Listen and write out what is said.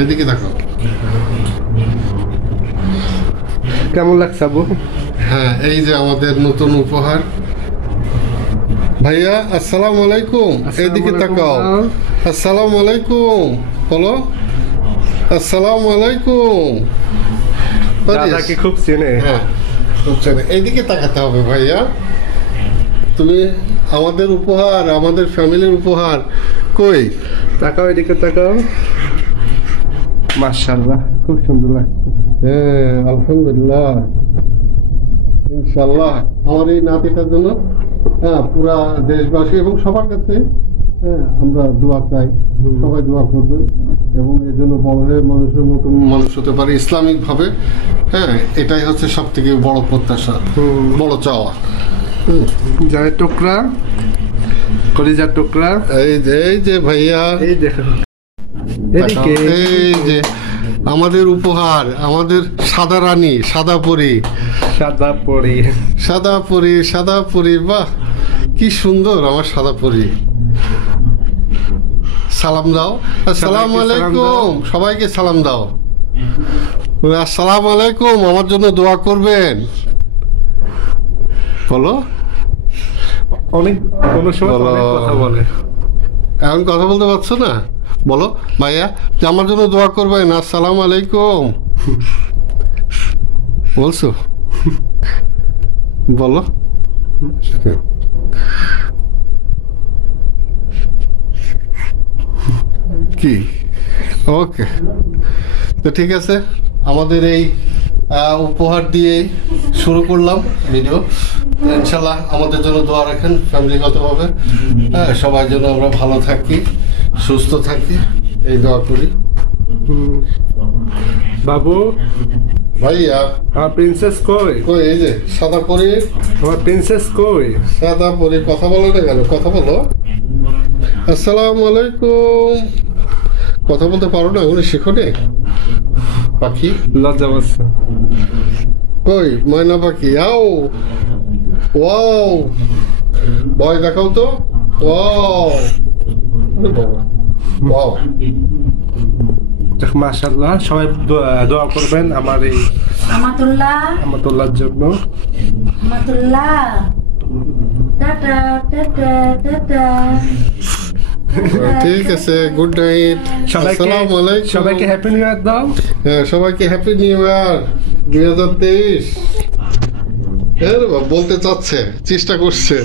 এদিকে দেখো কেমন লাগছে আবু? হ্যাঁ, এই যে আমাদের নতুন উপহার। ভাইয়া আসসালামু আলাইকুম। এদিকে তাকাও। আসসালামু আলাইকুম বলো। আসসালামু আলাইকুম। দাদাকে খুব চেনে। হ্যাঁ, খুব চেনে। এইদিকে তাকাতে হবে ভাইয়া। তুমি আমাদের উপহার, আমাদের ফ্যামিলির উপহার। কই তাকাও, এদিকে তাকাও। মাশাআল্লাহ, খুব সুন্দর লাগছে। হ্যাঁ, আলহামদুলিল্লাহ। ইনশাআল্লাহ আমার এই নাতিটার জন্য পুরা দেশবাসী এবং সবার কাছে আমরা দোয়া চাই। সবাই দোয়া করবেন এবং এর জন্য বড় হয়ে মানুষের মতন মানুষ হতে পারে ইসলামিক ভাবে। হ্যাঁ, এটাই হচ্ছে সব থেকে বড় প্রত্যাশা, বড় চাওয়া। যায় টুকরা, কলিজার টুকরা। এই যে ভাইয়া, এই দেখো, এদিকে এই যে আমাদের উপহার, আমাদের সাদা রানী, সাদা পরী। সাদা পরি, সাদা পরী, সাদা পরী। বাহ, কি সুন্দর আমার সাদা পরী। সালাম দাও। আসসালামু আলাইকুম। সবাইকে সালাম দাও। আসসালামু আলাইকুম। আমার জন্য দোয়া করবেন বলো। অনেক কোনো সময় অনেক কথা বলে। এখন কথা বলতে পারছো না? বলো ভাইয়া যে আমার জন্য দোয়া করবেন। আসসালামু আলাইকুম বলছো? বলো। কি? ওকে, তো ঠিক আছে। আমাদের এই উপহার দিয়ে শুরু করলাম ভিডিও। ইনশাল্লাহ আমাদের জন্য দোয়া রাখেন ফ্যামিলিগতভাবে। হ্যাঁ, সবার জন্য আমরা ভালো থাকি, সুস্থ থাকি, এই দোয়া করি। বাবু, ভাইয়া আমার প্রিন্সেস কই? কই? এই যে সাদা পরি। আমার প্রিন্সেস কই? সাদা পরি কথা বলো না কেন? কথা বলো। আসসালামু আলাইকুম। কথা বলতে পারো না? উনি শিখো নে পাখি। লজ্জা পাচ্ছে। কই ময়না পাখি? আও, ওয়াও, ভয় দেখাও তো। ওয়াও, আরে বাবা, ওয়াও। মাশাআল্লাহ, সবাই দোয়া করবেন আমার এই আমাতুল্লাহর জন্য। Amatullah, tata tata tata. ঠিক আছে, গুড নাইট। আসসালামু আলাইকুম। সবাইকে হ্যাপি নিউ ইয়ার দাও। হ্যাঁ, সবাইকে হ্যাপি নিউ ইয়ার 2023। বলতে চাচ্ছে, চেষ্টা করছে।